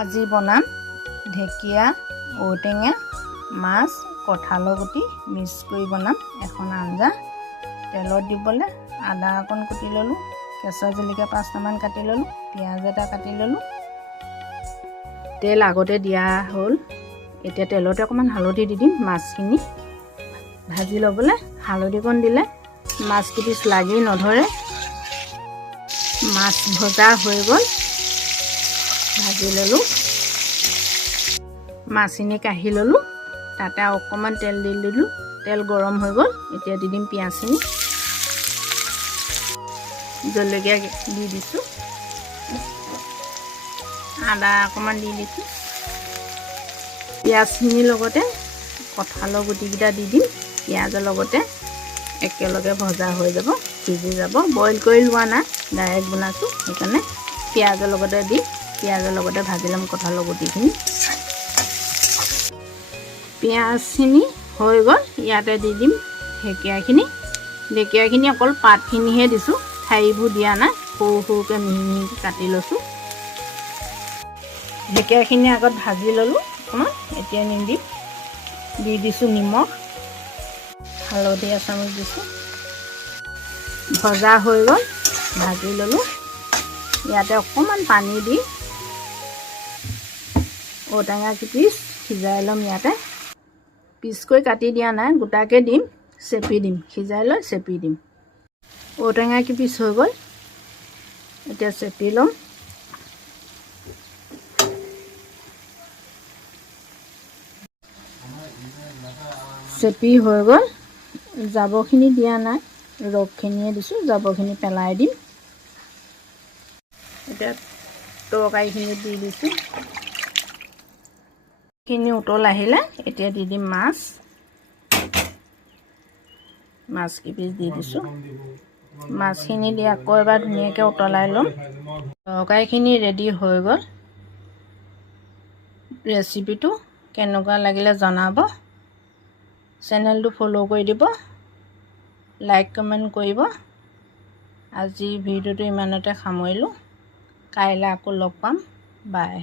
আজি বনাম ঢেকীয়া, ঔটেঙা, মাছ, কঁঠালৰ গুটি মিক্স কৰি বনাম এখন আঞ্জা। তেলত দিবলৈ আদা অকণ কুটি ল'লোঁ, কেঁচা জলকীয়া 5টামান কাটি ল'লোঁ, পিঁয়াজ এটা কাটি ল'লোঁ। তেল আগতে দিয়া হ'ল। এতিয়া তেলতে অকণমান হালধি দি দিম। মাছখিনি ভাজি ল'বলৈ হালধিকণ দিলে মাছকেইপিচ লাগি নধৰে। মাছ ভজা হৈ গ'ল, ভাজি ল'লোঁ। মাছখিনি কাঢ়ি ল'লোঁ, তাতে অকণমান তেল দি দিলোঁ। তেল গৰম হৈ গ'ল, এতিয়া দি দিম পিঁয়াজখিনি, জলকীয়া দি দিছোঁ, আদা অকণমান দি দিছোঁ। পিঁয়াজখিনিৰ লগতে কঁঠালৰ গুটিকেইটা দি দিম। পিঁয়াজৰ লগতে একেলগে ভজা হৈ যাব, সিজি যাব। বইল কৰি লোৱা নাই, ডাইৰেক্ট বনাইছোঁ, সেইকাৰণে পিঁয়াজৰ লগতে দি পিঁয়াজৰ লগতে ভাজি ল'ম কঁঠালৰ গুটিখিনি। পিঁয়াজখিনি হৈ গ'ল, ইয়াতে দি দিম ঢেকীয়াখিনি। ঢেকীয়াখিনি অকল পাতখিনিহে দিছোঁ, ঠাৰিবোৰ দিয়া নাই। সৰু সৰুকৈ মিহি মিহিকৈ কাটি লৈছোঁ। ঢেকীয়াখিনি আগত ভাজি ল'লোঁ অকণমান, এতিয়া দি দিছোঁ নিমখ, হালধি এচামুচ দিছোঁ। ভজা হৈ গ'ল, ভাজি ল'লোঁ। ইয়াতে অকণমান পানী দি ঔটেঙা কেইপিচ সিজাই ল'ম। ইয়াতে পিচকৈ কাটি দিয়া নাই, গোটাকৈ দিম, চেপি দিম, সিজাই লৈ চেপি দিম। ঔটেঙা কেইপিচ হৈ গ'ল, এতিয়া চেপি ল'ম। চেপি হৈ গ'ল, জাবৰখিনি দিয়া নাই, ৰসখিনিয়ে দিছোঁ। জাবৰখিনি পেলাই দিম। এতিয়া তৰকাৰীখিনি দি দিছোঁ। খিনি উতল আহিলে এতিয়া দি দিম মাছ কেইপিচ দি দিছোঁ। মাছখিনি দি আকৌ এবাৰ ধুনীয়াকৈ উতলাই ল'ম। তৰকাৰীখিনি ৰেডি হৈ গ'ল। ৰেচিপিটো কেনেকুৱা লাগিলে জনাব। চেনেলটো ফ'ল' কৰি দিব, লাইক কমেণ্ট কৰিব। আজি ভিডিঅ'টো ইমানতে সামৰিলোঁ। কাইলৈ আকৌ লগ পাম। বাই।